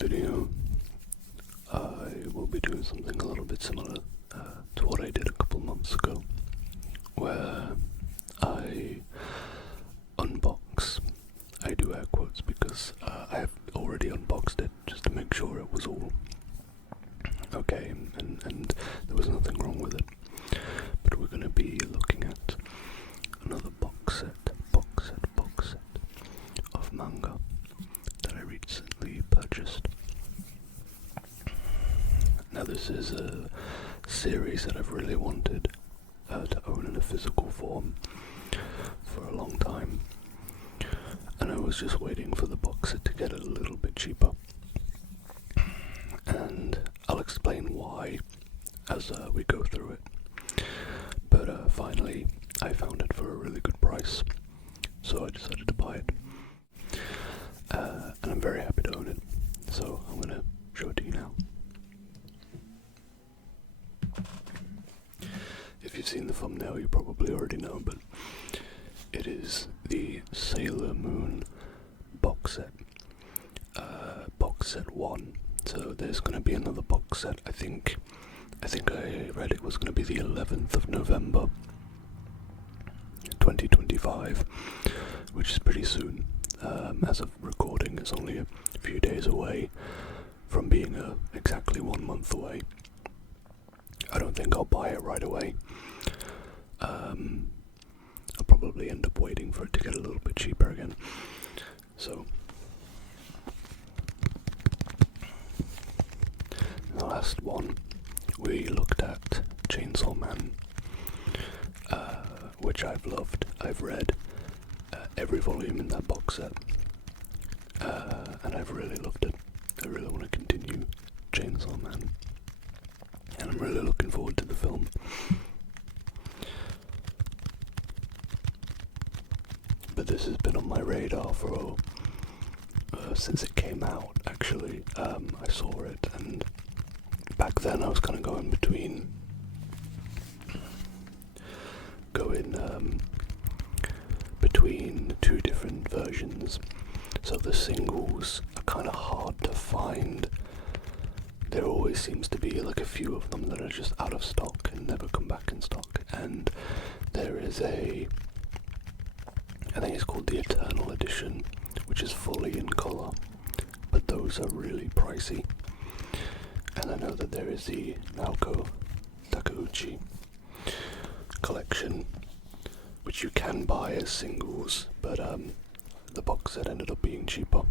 video, I will be doing something a little bit similar to what I did a couple months ago, where I unbox. I do air quotes because I have already unboxed it just to make sure it was all okay and there was nothing wrong with it. But we're going to be looking at another box set of manga that I recently purchased. Now this is a series that I've really wanted to own in a physical form for a long time, and I was just waiting for the box set to get a little bit cheaper, and I'll explain why as we go through it. But finally I found it for a really good price, so I decided to buy it, and I'm very happy to own it, so I'm going to show it to you now. If you've seen the thumbnail, you probably already know, but it is the SailorMoon box set. Box set 1. So there's going to be another box set. I think I read it was going to be the 11th of November 2025, which is pretty soon. As of recording, it's only a few days away from being exactly 1 month away. I don't think I'll buy it right away. I'll probably end up waiting for it to get a little bit cheaper again. So, the last one we looked at Chainsaw Man, which I've loved. I've read every volume in that box set, and I've really loved it. I really want to continue Chainsaw Man, and I'm really looking forward to the film. But this has been on my radar for since it came out, actually. I saw it, and back then I was kind of going between two different versions. So the singles are kind of hard to find. There always seems to be like a few of them that are just out of stock and never come back in stock. And there is I think it's called the Eternal Edition, which is fully in colour, but those are really pricey. And I know that there is the Naoko Takeuchi collection, which you can buy as singles, but the box set ended up being cheaper.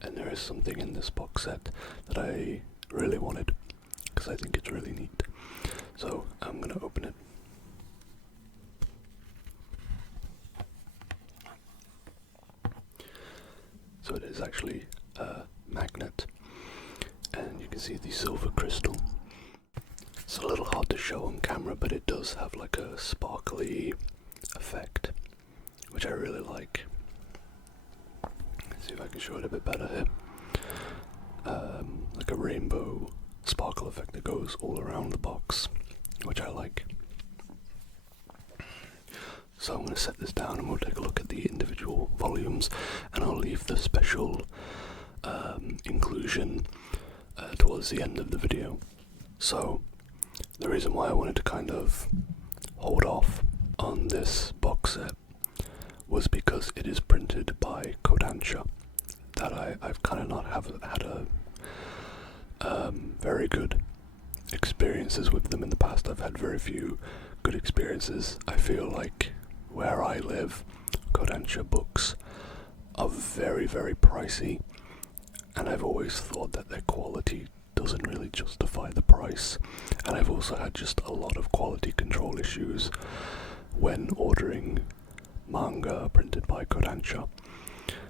And there is something in this box set that I really wanted, because I think it's really neat. So I'm going to open it. So it is actually a magnet, and you can see the silver crystal. It's a little hard to show on camera, but it does have like a sparkly effect, which I really like. Let's see if I can show it a bit better here. Like a rainbow sparkle effect that goes all around the box, which I like. So I'm going to set this down and we'll take a look at the individual volumes, and I'll leave the special inclusion towards the end of the video. So the reason why I wanted to kind of hold off on this box set was because it is printed by Kodansha, that I've kind of not had a very good experiences with them in the past. I've had very few good experiences. I feel like where I live, Kodansha books are very, very pricey, and I've always thought that their quality doesn't really justify the price. And I've also had just a lot of quality control issues when ordering manga printed by Kodansha.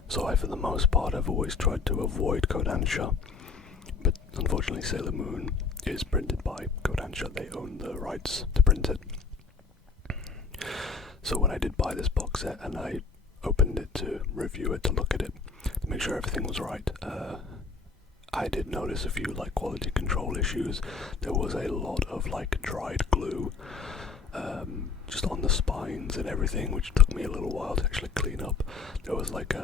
So for the most part, I've always tried to avoid Kodansha, but unfortunately SailorMoon is printed by Kodansha. They own the rights to print it. So when I did buy this box set and I opened it to review it, to look at it, to make sure everything was right, I did notice a few like quality control issues. There was a lot of like dried glue just on the spines and everything, which took me a little while to actually clean up. There was like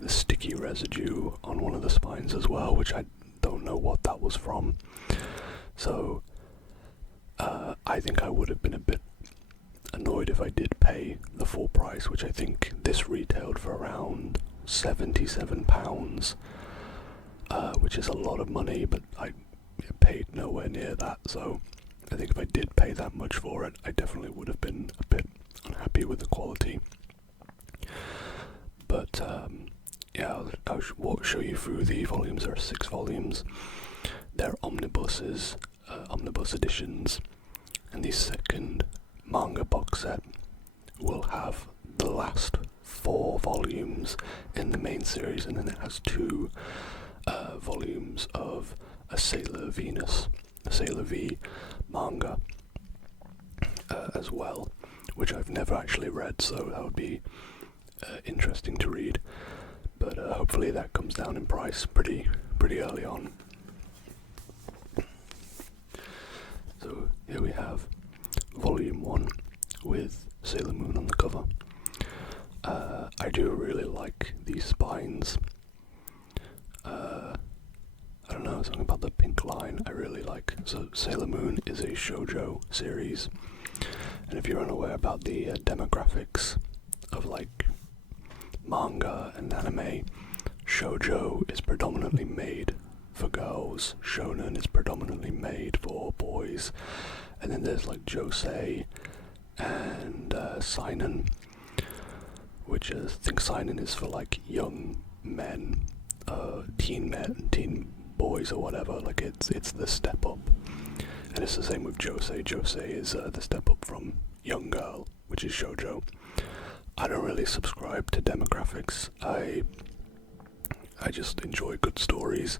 the sticky residue on one of the spines as well, which I don't know what that was from. So I think I would have been a bit annoyed if I did pay the full price, which I think this retailed for around £77, which is a lot of money, but I paid nowhere near that. So I think if I did pay that much for it, I definitely would have been a bit unhappy with the quality. But yeah, I'll show you through the volumes. There are 6 volumes. They're omnibus editions, and the second manga box set will have the last 4 volumes in the main series, and then it has 2 volumes of a Sailor V manga as well, which I've never actually read, so that would be interesting to read. But hopefully that comes down in price pretty early on. So here we have Volume 1 with Sailor Moon on the cover. I do really like these spines. I don't know, something about the pink line I really like. So Sailor Moon is a shoujo series, and if you're unaware about the demographics of like manga and anime, shoujo is predominantly made for girls, shonen is predominantly made for boys, and then there's like josei and seinen, which I think seinen is for like young men, teen boys or whatever. Like it's the step up, and it's the same with josei. Josei is the step up from young girl, which is shoujo. I don't really subscribe to demographics. I just enjoy good stories.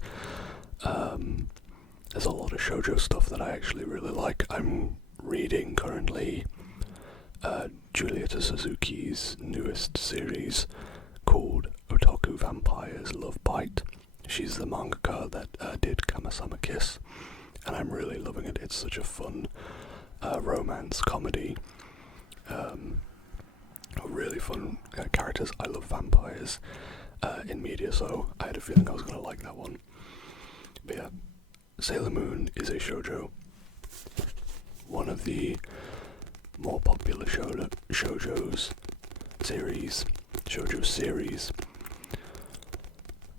There's a lot of shoujo stuff that I actually really like. I'm reading currently Julieta Suzuki's newest series called Otaku Vampires Love Bite. She's the mangaka that did Kama-sama Kiss, and I'm really loving it. It's such a fun romance comedy. Really fun characters. I love vampires in media, so I had a feeling I was going to like that one. But yeah, Sailor Moon is a shoujo. One of the more popular shoujo series.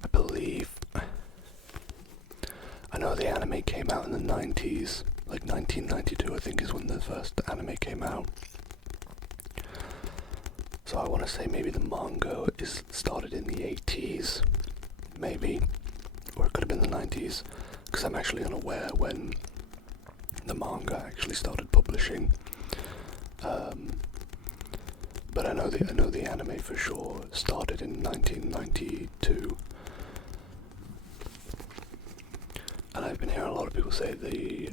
I believe. I know the anime came out in the 90s, like 1992 I think is when the first anime came out. So I want to say maybe the manga is started in the 80s, maybe, or it could have been the 90s, because I'm actually unaware when the manga actually started publishing. But I know the anime for sure started in 1992. And I've been hearing a lot of people say the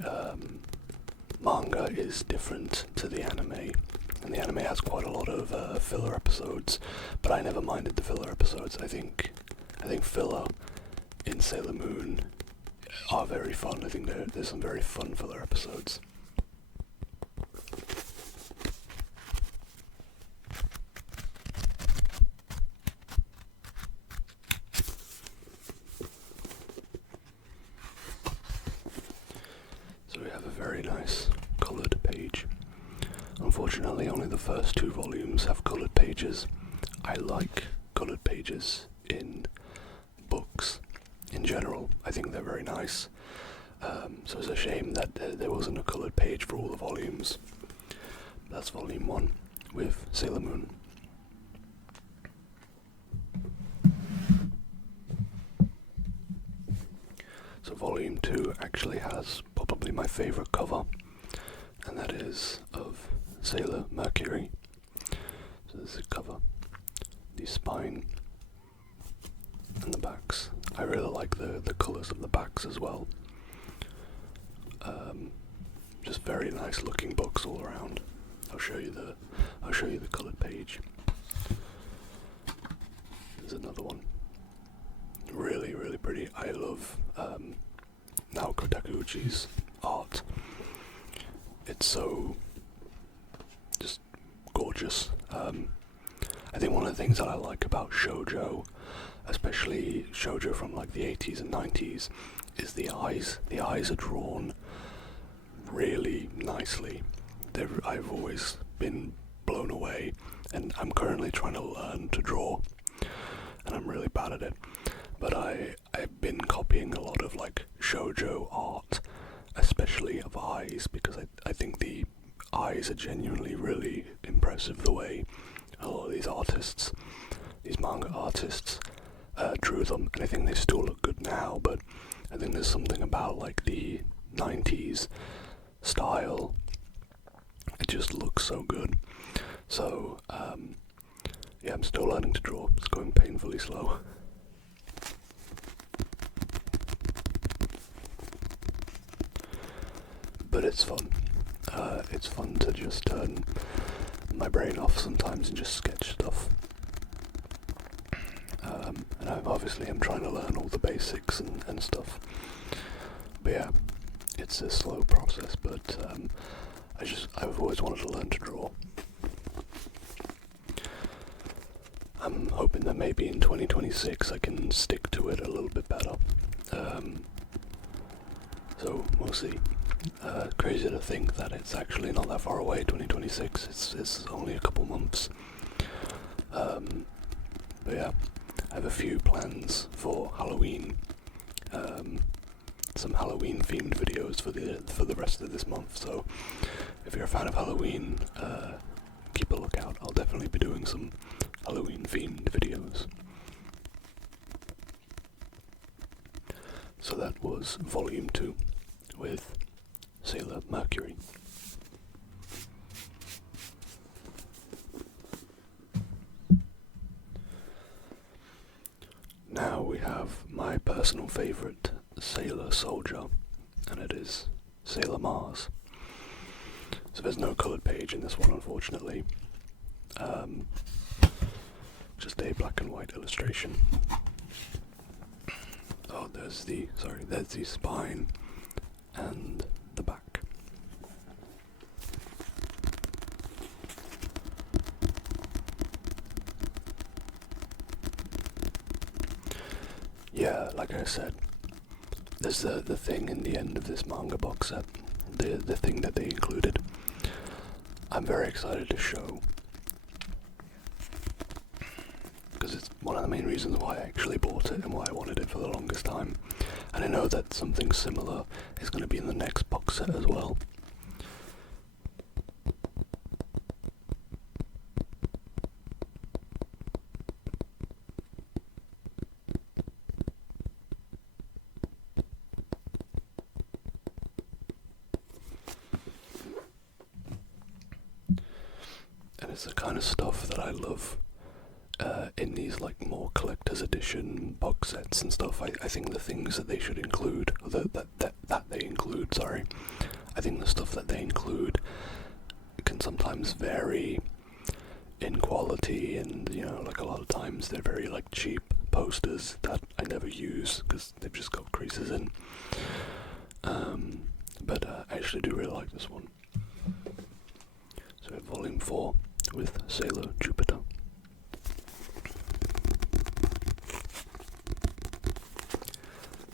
manga is different to the anime. And the anime has quite a lot of filler episodes, but I never minded the filler episodes. I think filler in Sailor Moon are very fun. I think there's some very fun filler episodes. So we have a very nice coloured page. Unfortunately, only the first 2 volumes have coloured pages. I like coloured pages in books in general. I think they're very nice. So it's a shame that there wasn't a coloured page for all the volumes. That's volume 1 with Sailor Moon. So volume 2 actually has probably my favourite cover, and that is of Sailor Mercury. So this is the cover, the spine, and the backs. I really like the colours of the backs as well. Just very nice looking books all around. I'll show you the coloured page. There's another one. Really, really pretty. I love Naoko Takeuchi's art. It's so just gorgeous. I think one of the things that I like about shoujo, especially shoujo from like the 80s and 90s, is the eyes. The eyes are drawn really nicely. I've always been blown away, and I'm currently trying to learn to draw, and I'm really bad at it. But I've been copying a lot of like shoujo art, especially of eyes, because I think the eyes are genuinely really impressive the way a lot of these artists, these manga artists, drew them, and I think they still look good now, but I think there's something about like the 90s style, it just looks so good. So yeah, I'm still learning to draw. It's going painfully slow. But it's fun. It's fun to just turn my brain off sometimes and just sketch stuff. And I'm trying to learn all the basics and stuff. But yeah, it's a slow process, but I've always wanted to learn to draw. I'm hoping that maybe in 2026 I can stick to it a little bit better. So we'll see. Crazy to think that it's actually not that far away, 2026. It's only a couple months. But yeah, I have a few plans for Halloween. Some Halloween themed videos for the rest of this month. So if you're a fan of Halloween, keep a lookout. I'll definitely be doing some Halloween themed videos. So that was volume 2 with Sailor Mercury. Now we have my personal favourite Sailor Soldier, and it is Sailor Mars. So there's no coloured page in this one, unfortunately. Just a black and white illustration. Oh, there's the spine and the back. Yeah, like I said, there's the thing in the end of this manga box set, the thing that they included. I'm very excited to show, because it's one of the main reasons why I actually bought it and why I wanted it for the longest time. And I know that something similar is going to be in the next box set as well. And it's the kind of stuff that I love in these like more collector's edition box sets and stuff. I think the things that they should include, or that they include, sorry, I think the stuff that they include can sometimes vary in quality, and you know, like a lot of times they're very like cheap posters that I never use because they've just got creases in. But I actually do really like this one. So we have volume 4 with Sailor Jupiter.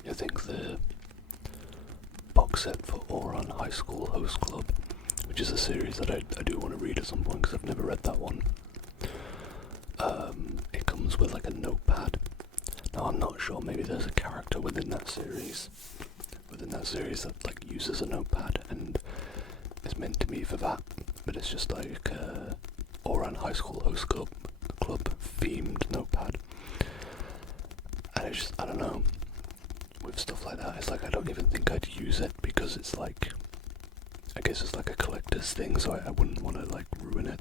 I think the box set for Ouran High School Host Club, which is a series that I do want to read at some point because I've never read that one. It comes with like a notepad. Now I'm not sure, maybe there's a character within that series that like uses a notepad and is meant to be for that, but it's just like Ouran High School Host Club themed notepad. And I don't know, with stuff like that, it's like I don't even think I'd use it because it's like, I guess it's like a collector's thing, so I wouldn't want to like ruin it.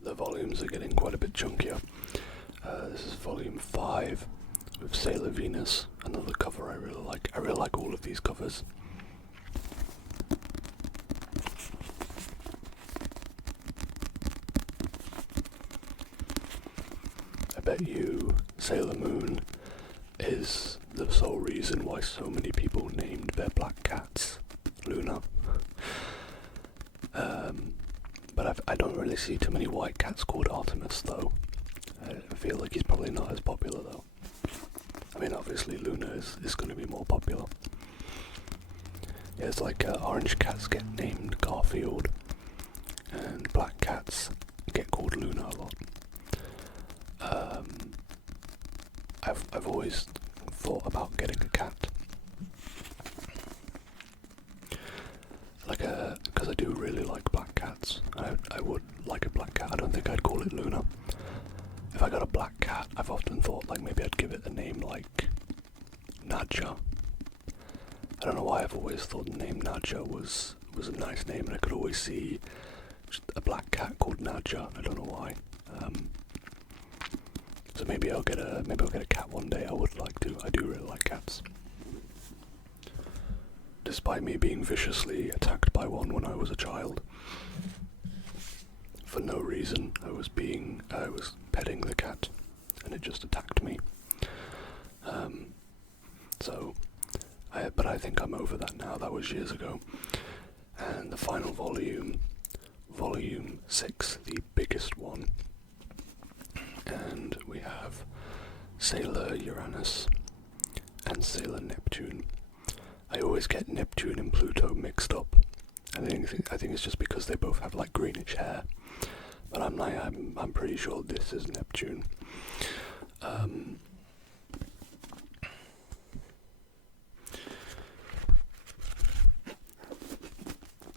The volumes are getting quite a bit chunkier. This is volume 5 with Sailor Venus, another cover I really like. I really like all of these covers. bet you SailorMoon is the sole reason why so many people named their black cats Luna. But I don't really see too many white cats called Artemis though. I feel like he's probably not as popular though. I mean, obviously Luna is going to be more popular. Yeah, it's like orange cats get named Garfield, and black cats get called Luna a lot. I've always thought about getting a cat, because I do really like black cats. I would like a black cat. I don't think I'd call it Luna. If I got a black cat, I've often thought like maybe I'd give it a name like Nadja. I don't know why I've always thought the name Nadja was a nice name, and I could always see just a black cat called Nadja. I don't know why. So maybe I'll get a cat one day. I would like to. I do really like cats. Despite me being viciously attacked by one when I was a child. For no reason. I was petting the cat and it just attacked me. But I think I'm over that now. That was years ago. And the final volume, volume 6, the biggest one. And we have Sailor Uranus and Sailor Neptune. I always get Neptune and Pluto mixed up. I think it's just because they both have like greenish hair. But I'm pretty sure this is Neptune.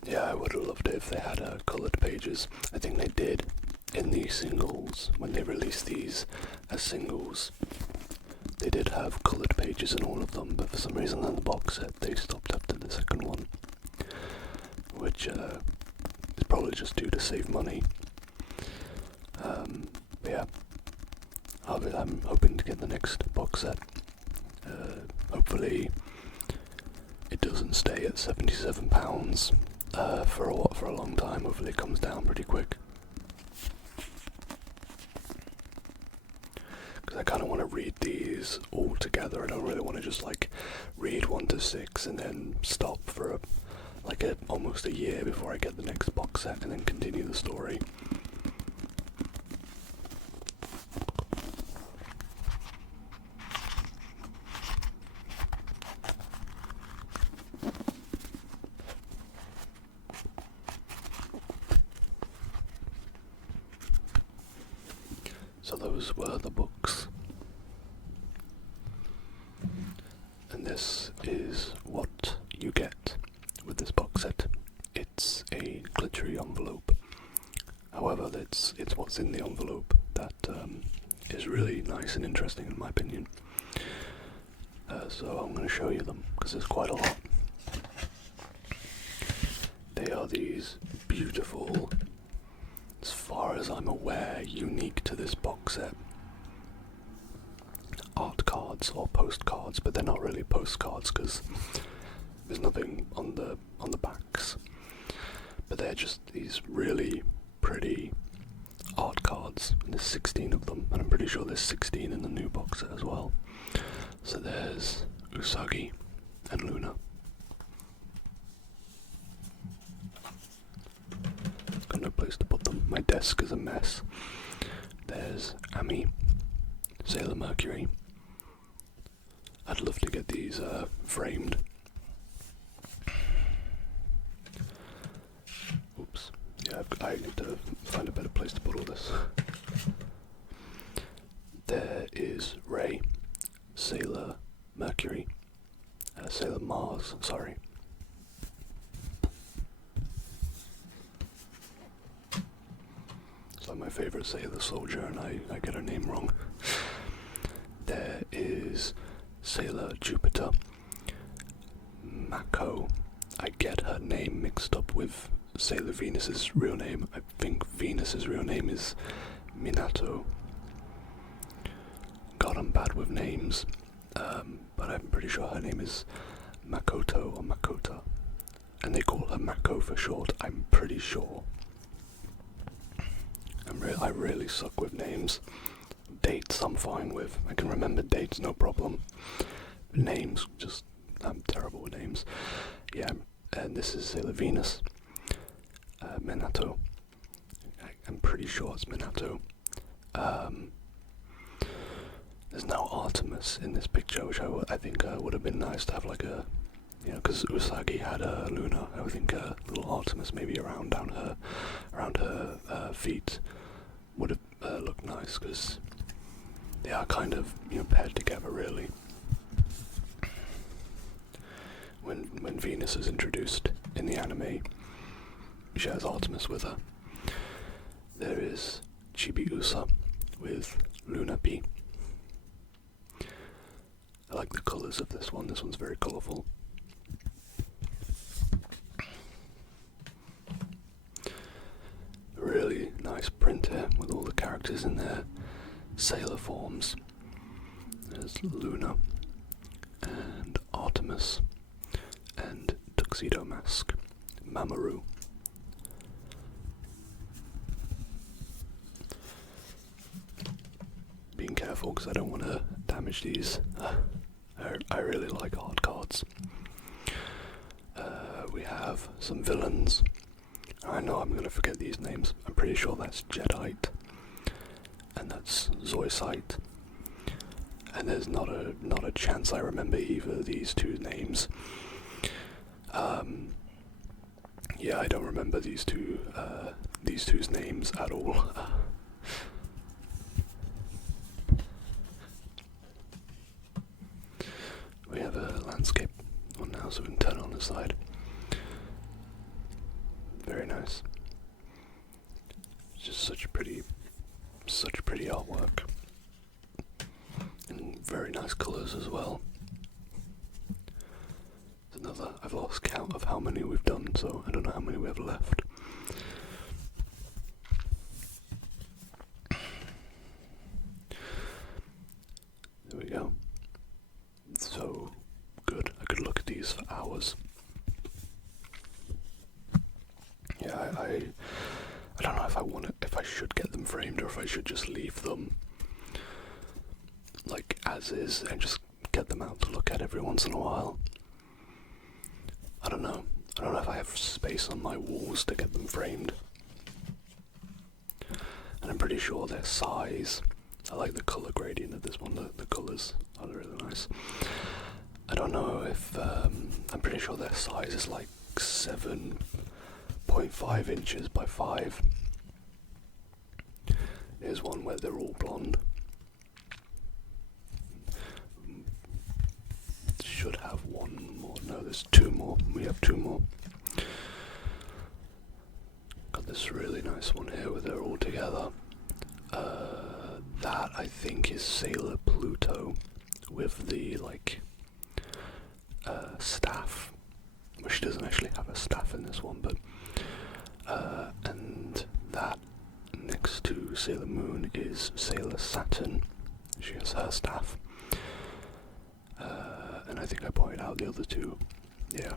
Yeah, I would have loved it if they had coloured pages. I think they did in the singles, when they released these as singles. They did have coloured pages in all of them, but for some reason in the box set they stopped after the second one. Which is probably just due to save money. But yeah, I'm hoping to get the next box set. Hopefully it doesn't stay at £77 for a long time. Hopefully it comes down pretty quick. Because I kind of want to read these all together. I don't really want to just like read 1 to 6 and then stop for almost a year before I get the next box set and then continue the story. So those were the books. And this is what you get with this box set. It's a glittery envelope. However, it's what's in the envelope that is really nice and interesting in my opinion. So I'm going to show you them because there's quite a lot. They are these beautiful, as far as I'm aware, unique to this box set, art cards or postcards, but they're not really postcards because there's nothing on the backs. But they're just these really pretty art cards, and there's 16 of them, and I'm pretty sure there's 16 in the new box set as well. So there's Usagi and Luna. Got no place to put them. My desk is a mess. There's Ami, Sailor Mercury. I'd love to get these framed. Oops. Yeah, I need to find a better place to put all this. There is Ray, Sailor Mercury, Sailor Mars, sorry. It's like my favourite Sailor Soldier and I get her name wrong. There is Sailor Jupiter, Mako. I get her name mixed up with Sailor Venus's real name. I think Venus's real name is Minato. God, I'm bad with names. But I'm pretty sure her name is Makoto or Makota. And they call her Mako for short, I'm pretty sure. I really suck with names. Dates I'm fine with. I can remember dates, no problem. Names, just, I'm terrible with names. Yeah, and this is Sailor Venus. Minato. I'm pretty sure it's Minato. There's no Artemis in this picture, which I think would have been nice to have, like a, you know, because Usagi had a Luna. I would think a little Artemis maybe around her feet would have looked nice, because they are kind of, you know, paired together really. When Venus is introduced in the anime, she has Artemis with her. There is Chibiusa with Luna P. I like the colours of this one. This one's very colourful. Really nice print here with all the characters in their sailor forms. There's Luna and Artemis and Tuxedo Mask, Mamoru. Being careful because I don't want to damage these. I really like art cards. We have some villains. I know I'm going to forget these names. I'm pretty sure that's Jediite, and that's Zoisite, and there's not a chance I remember either of these two names. Yeah, I don't remember these two's names at all. We have a landscape one now, so we can turn on the side. Very nice. It's just such a pretty artwork, and very nice colours as well. There's another. I've lost count of how many we've done, so I don't know how many we have left. There we go. So good. I could look at these for hours. Yeah, I don't know if I should get them framed or if I should just leave them like as is and just get them out to look at every once in a while. I don't know if I have space on my walls to get them framed. And I'm pretty sure their size, I like the colour gradient of this one, the colours are really nice. I don't know if, I'm pretty sure their size is like 7.5 inches by 5. Here's one where they're all blonde. Should have one more. No, there's two more. We have two more. Got this really nice one here where they're all together. That I think is Sailor Pluto with the staff. Well, she doesn't actually have a staff in this one, but and that next to Sailor Moon is Sailor Saturn. She has her staff. And I think I pointed out the other two. Yeah.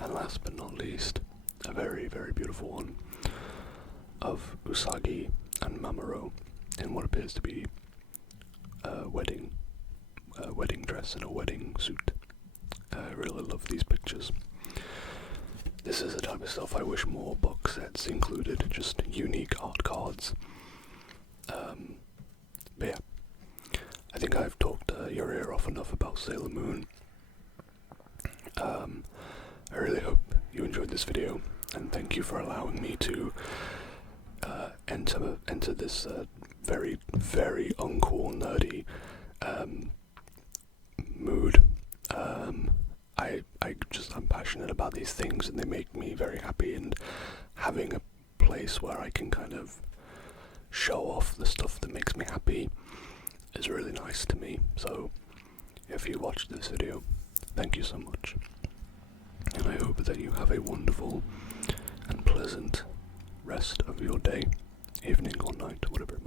And last but not least, a very, very beautiful one of Usagi and Mamoru in what appears to be a wedding dress and a wedding suit. I really love these pictures. This is the type of stuff I wish more box sets included, just unique art cards. But yeah, I think I've talked your ear off enough about Sailor Moon. I really hope you enjoyed this video, and thank you for allowing me to enter this very, very uncool, nerdy mood. I'm passionate about these things, and they make me very happy, and having a place where I can kind of show off the stuff that makes me happy is really nice to me. So if you watched this video, thank you so much, and I hope that you have a wonderful and pleasant rest of your day, evening or night, whatever.